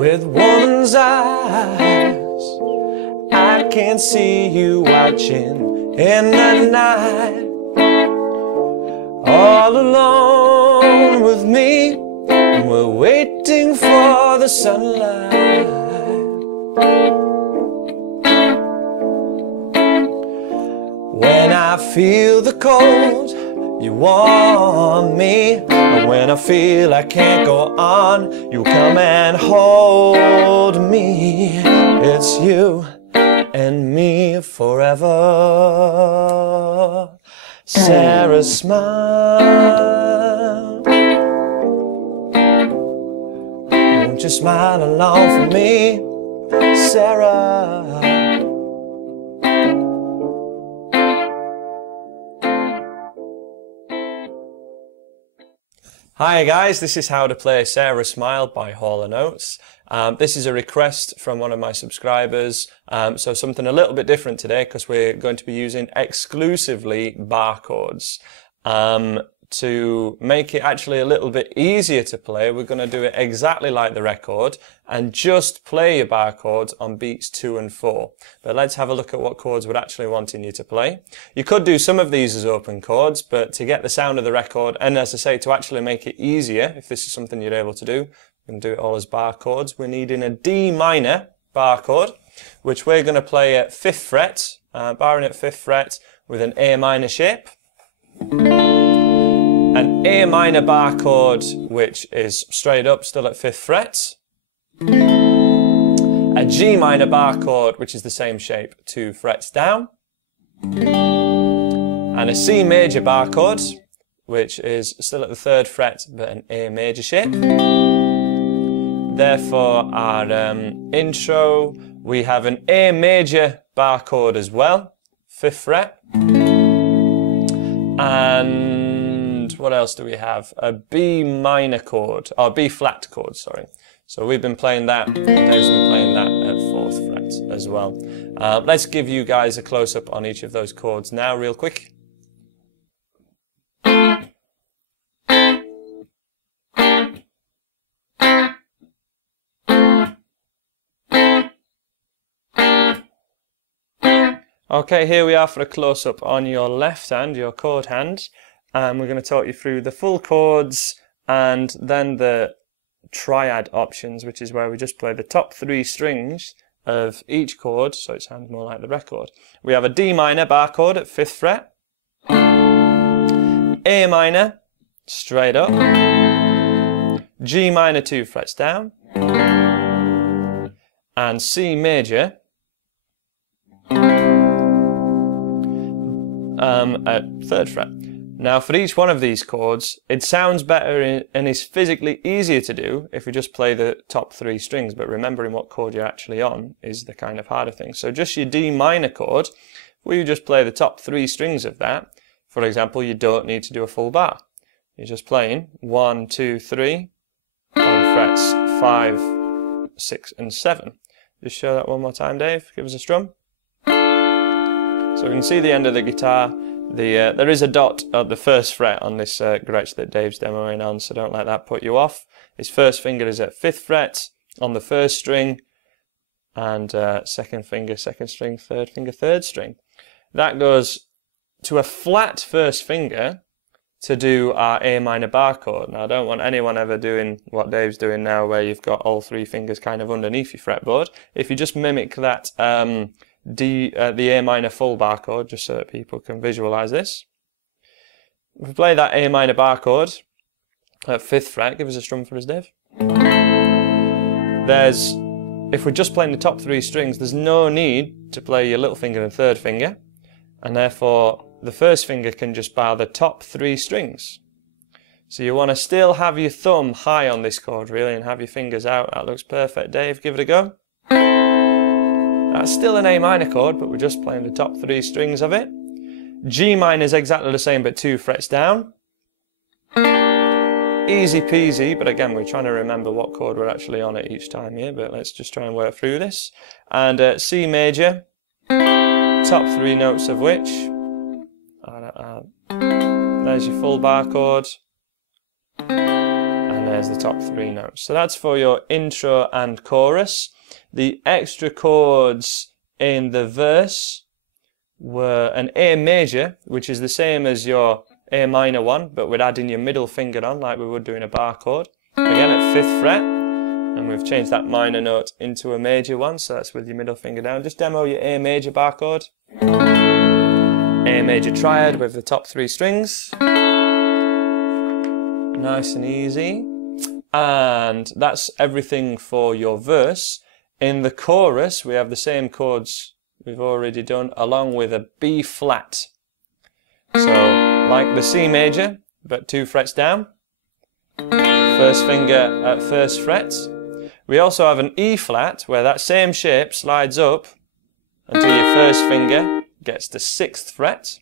with woman's eyes. I can see you watching in the night, all alone with me, and we're waiting for the sunlight. When I feel the cold, you warm me, and when I feel I can't go on, you come and hold me. It's you and me forever. Sara Smile, won't you smile along for me, Sara? Hi guys, this is how to play Sara Smile by Hall and Oates. This is a request from one of my subscribers, so something a little bit different today because we're going to be using exclusively bar chords. To make it actually a little bit easier to play, we're going to do it exactly like the record and just play your bar chords on beats 2 and 4. But let's have a look at what chords we're actually wanting you to play. You could do some of these as open chords, but to get the sound of the record, and as I say, to actually make it easier, if this is something you're able to do, we can do it all as bar chords. We're needing a D minor bar chord, which we're going to play at 5th fret, barring at 5th fret with an A minor shape. An A minor bar chord, which is straight up, still at 5th fret. A G minor bar chord, which is the same shape, 2 frets down. And a C major bar chord, which is still at the 3rd fret, but an A major shape. Therefore, our intro, we have an A major bar chord as well, 5th fret. And what else do we have? A B minor chord, or B flat chord, sorry. So we've been playing that, Dave's been playing that at 4th fret as well. Let's give you guys a close-up on each of those chords now, real quick. Okay, here we are for a close-up on your left hand, your chord hand. And we're going to talk you through the full chords and then the triad options, which is where we just play the top 3 strings of each chord, so it sounds more like the record. We have a D minor bar chord at 5th fret, A minor straight up, G minor 2 frets down, and C major at 3rd fret. Now for each one of these chords, it sounds better and is physically easier to do if we just play the top 3 strings, but remembering what chord you're actually on is the kind of harder thing. So just your D minor chord, where you just play the top 3 strings of that, for example, you don't need to do a full bar. You're just playing 1, 2, 3 on frets 5, 6 and 7. Just show that one more time, Dave. Give us a strum. So we can see the end of the guitar. There is a dot at the 1st fret on this Gretsch that Dave's demoing on, so don't let that put you off. His 1st finger is at 5th fret on the 1st string, and 2nd finger, 2nd string, 3rd finger, 3rd string. That goes to a flat 1st finger to do our A minor bar chord. Now I don't want anyone ever doing what Dave's doing now, where you've got all 3 fingers kind of underneath your fretboard. If you just mimic that the A minor full bar chord, just so that people can visualize this. If we play that A minor bar chord at 5th fret, give us a strum for us, Dave. If we're just playing the top 3 strings, there's no need to play your little finger and 3rd finger, and therefore the 1st finger can just bar the top 3 strings. So you want to still have your thumb high on this chord really, and have your fingers out. That looks perfect, Dave. Give it a go. That's still an A minor chord, but we're just playing the top 3 strings of it. G minor is exactly the same, but 2 frets down. Easy peasy, but again, we're trying to remember what chord we're actually on at each time here, but let's just try and work through this. And C major, top 3 notes of which, there's your full bar chord, and then there's the top 3 notes. So that's for your intro and chorus. The extra chords in the verse were an A major, which is the same as your A minor one, but we're adding your middle finger on like we would do in a bar chord. Again at 5th fret, and we've changed that minor note into a major one, so that's with your middle finger down. Just demo your A major bar chord. A major triad with the top 3 strings. Nice and easy. And that's everything for your verse. In the chorus, we have the same chords we've already done, along with a B flat. So, like the C major, but 2 frets down. First finger at 1st fret. We also have an E flat, where that same shape slides up until your first finger gets to 6th fret.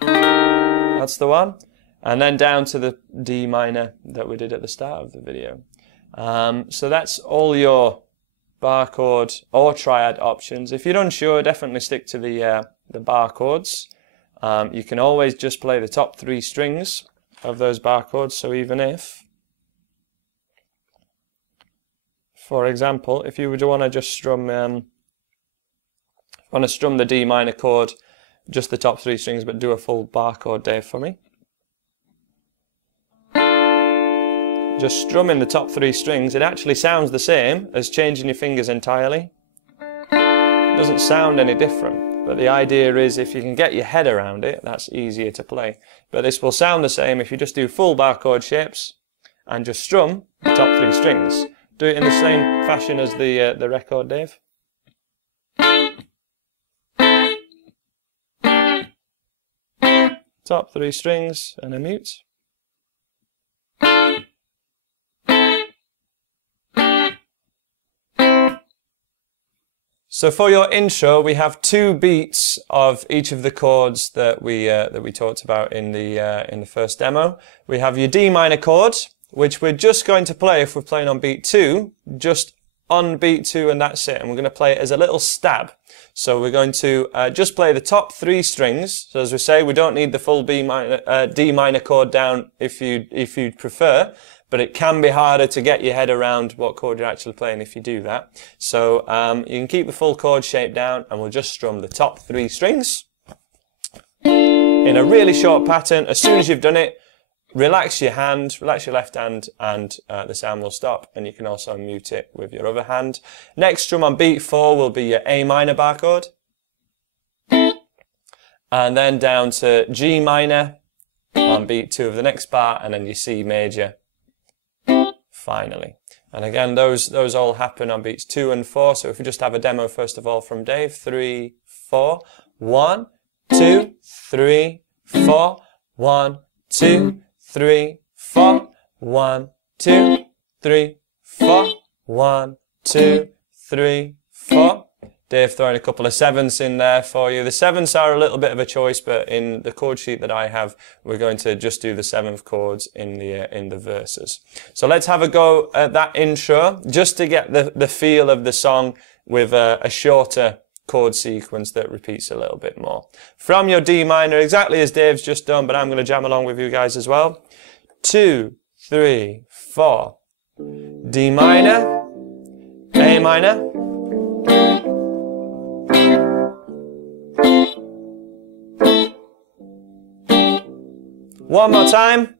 That's the one. And then down to the D minor that we did at the start of the video. So that's all your bar chord or triad options. If you're unsure, definitely stick to the bar chords. You can always just play the top 3 strings of those bar chords. So even if, for example, if you would want to just strum, the D minor chord, just the top 3 strings, but do a full bar chord, Dave, for me. Just strumming the top 3 strings, it actually sounds the same as changing your fingers entirely. It doesn't sound any different, but the idea is if you can get your head around it, that's easier to play. But this will sound the same if you just do full bar chord shapes and just strum the top 3 strings. Do it in the same fashion as the record, Dave. Top 3 strings and a mute. So for your intro, we have 2 beats of each of the chords that we talked about in the first demo. We have your D minor chord, which we're just going to play if we're playing on beat 2, just on beat 2, and that's it. And we're going to play it as a little stab. So we're going to just play the top 3 strings. So as we say, we don't need the full D minor chord down if you'd prefer. But it can be harder to get your head around what chord you're actually playing if you do that. So you can keep the full chord shape down, and we'll just strum the top 3 strings in a really short pattern. As soon as you've done it, relax your hand, relax your left hand, and the sound will stop. And you can also mute it with your other hand. Next strum on beat 4 will be your A minor bar chord. And then down to G minor on beat 2 of the next bar, and then your C major finally. And again, those all happen on beats 2 and 4. So if we just have a demo first of all from Dave, 3, 4, 1, 2, 3, 4, 1, 2, 3, 4, 1, 2, 3, 4, 1, 2, 3, 4. Dave throwing a couple of 7ths in there for you. The 7ths are a little bit of a choice, but in the chord sheet that I have, we're going to just do the 7th chords in the verses. So let's have a go at that intro, just to get the feel of the song with a shorter chord sequence that repeats a little bit more. From your D minor, exactly as Dave's just done, but I'm going to jam along with you guys as well. 2, 3, 4. D minor, A minor, one more time.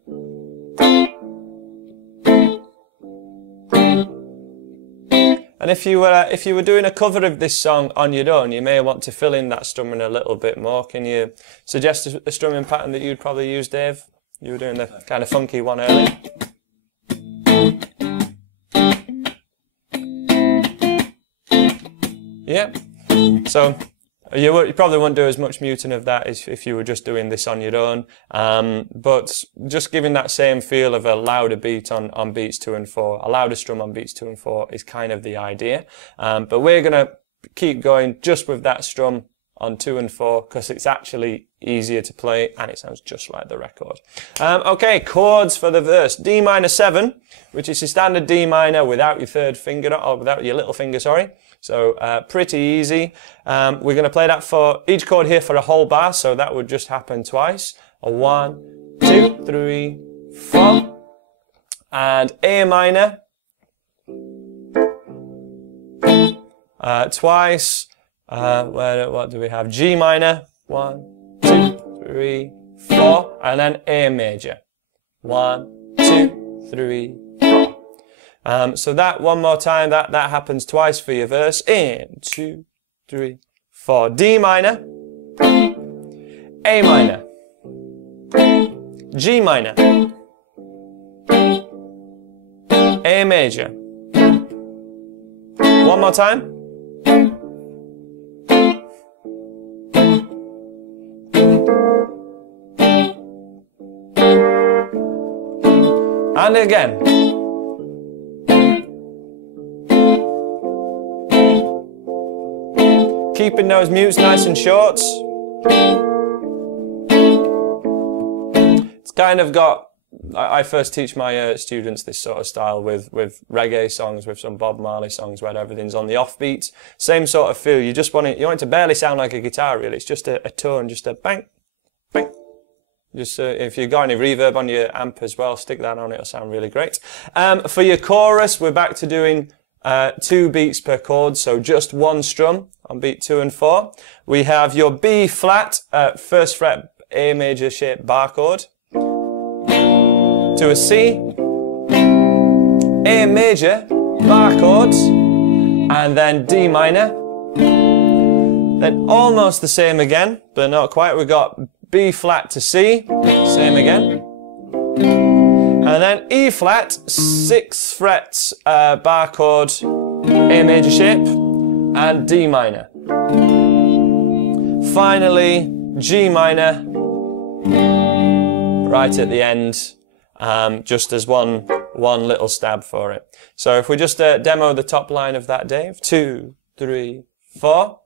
And if you were doing a cover of this song on your own, you may want to fill in that strumming a little bit more. Can you suggest a strumming pattern that you'd probably use, Dave? You were doing the kind of funky one earlier. Yeah. So you probably wouldn't do as much muting of that as if you were just doing this on your own. But just giving that same feel of a louder beat on beats 2 and 4, a louder strum on beats 2 and 4 is kind of the idea. But we're going to keep going just with that strum on 2 and 4 because it's actually easier to play and it sounds just like the record. Okay, chords for the verse. D minor 7, which is your standard D minor without your third finger, or without your little finger, sorry. So pretty easy. We're going to play that for each chord here for a whole bar, so that would just happen twice. A 1, 2, 3, 4. and A minor, twice, what do we have? G minor, 1, 2, 3, 4, and then A major, 1, 2, 3, 4. So that one more time, that happens twice for your verse. In 2, 3, 4. D minor, A minor, G minor, A major. One more time. And again. Keeping those mutes nice and short. It's kind of got, I first teach my students this sort of style with reggae songs, with some Bob Marley songs where everything's on the offbeat. Same sort of feel. You want it to barely sound like a guitar really. It's just a tone, just a bang, bang. Just if you've got any reverb on your amp as well, stick that on, it'll sound really great. For your chorus, we're back to doing 2 beats per chord, so just 1 strum on beat 2 and 4. We have your B flat, 1st fret A major shaped bar chord, to a C, A major, bar chords, and then D minor. Then almost the same again, but not quite. We've got B flat to C, same again. And then E flat, 6th fret bar chord, A major shape, and D minor. Finally, G minor, right at the end, just as one little stab for it. So if we just demo the top line of that, Dave. 2, 3, 4.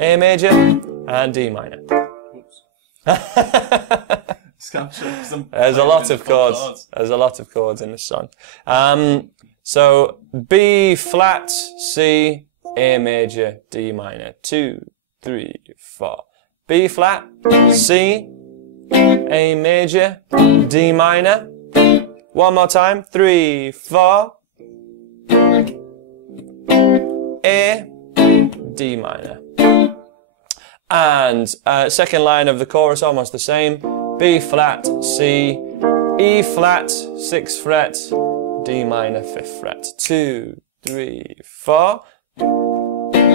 A major and D minor. There's a lot of chords. There's a lot of chords in this song. So B flat, C, A major, D minor. 2, 3, 4. B flat, C, A major, D minor. One more time. 3, 4. A, D minor. And second line of the chorus, almost the same. B flat, C, E flat, 6th fret, D minor, 5th fret. 2, 3, 4.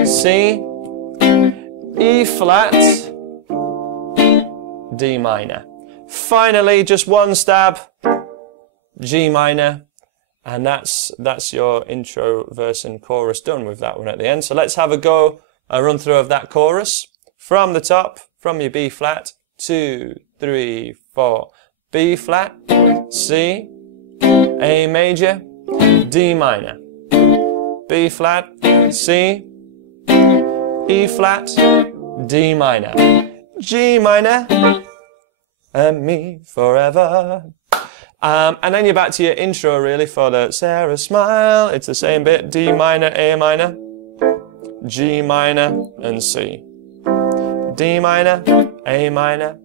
C, E flat, D minor. Finally, just 1 stab, G minor. And that's your intro, verse and chorus done with that one at the end. So let's have a run through of that chorus. From the top, from your B flat, 2, 3, 4. B flat, C, A major, D minor. B flat, C, E flat, D minor. G minor, and me forever. And then you're back to your intro really for the Sara Smile. It's the same bit, D minor, A minor, G minor, and C. D minor, A minor,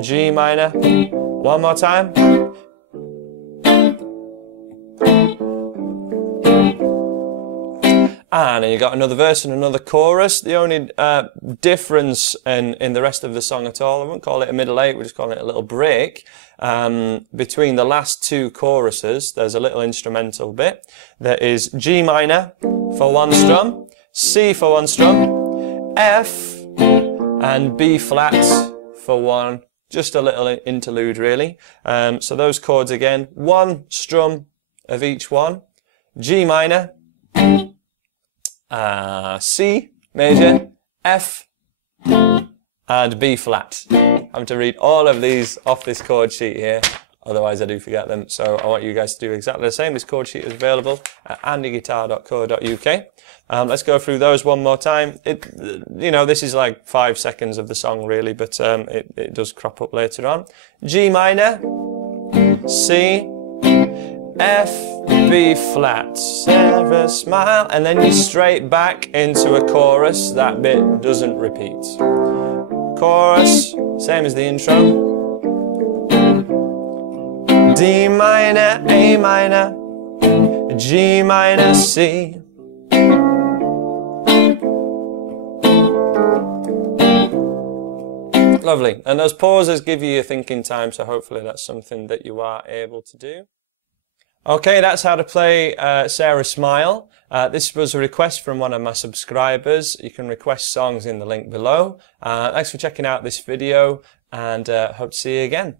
G minor. One more time. And then you got another verse and another chorus. The only difference in the rest of the song at all, I won't call it a middle eight, we're just calling it a little break. Between the last 2 choruses, there's a little instrumental bit. There is G minor for 1 strum, C for 1 strum, F, and B flat for 1, just a little interlude really. So those chords again, 1 strum of each one, G minor, C major, F, and B flat. I'm having to read all of these off this chord sheet here, otherwise I do forget them. So I want you guys to do exactly the same. This chord sheet is available at andyguitar.co.uk. Let's go through those one more time. This is like 5 seconds of the song really, but it does crop up later on. G minor, C, F, B flat, Sara Smile, and then you're straight back into a chorus. That bit doesn't repeat. Chorus, same as the intro. D minor, A minor, G minor, C. Lovely. And those pauses give you your thinking time, so hopefully that's something that you are able to do. Okay, that's how to play Sara Smile. This was a request from one of my subscribers. You can request songs in the link below. Thanks for checking out this video, and hope to see you again.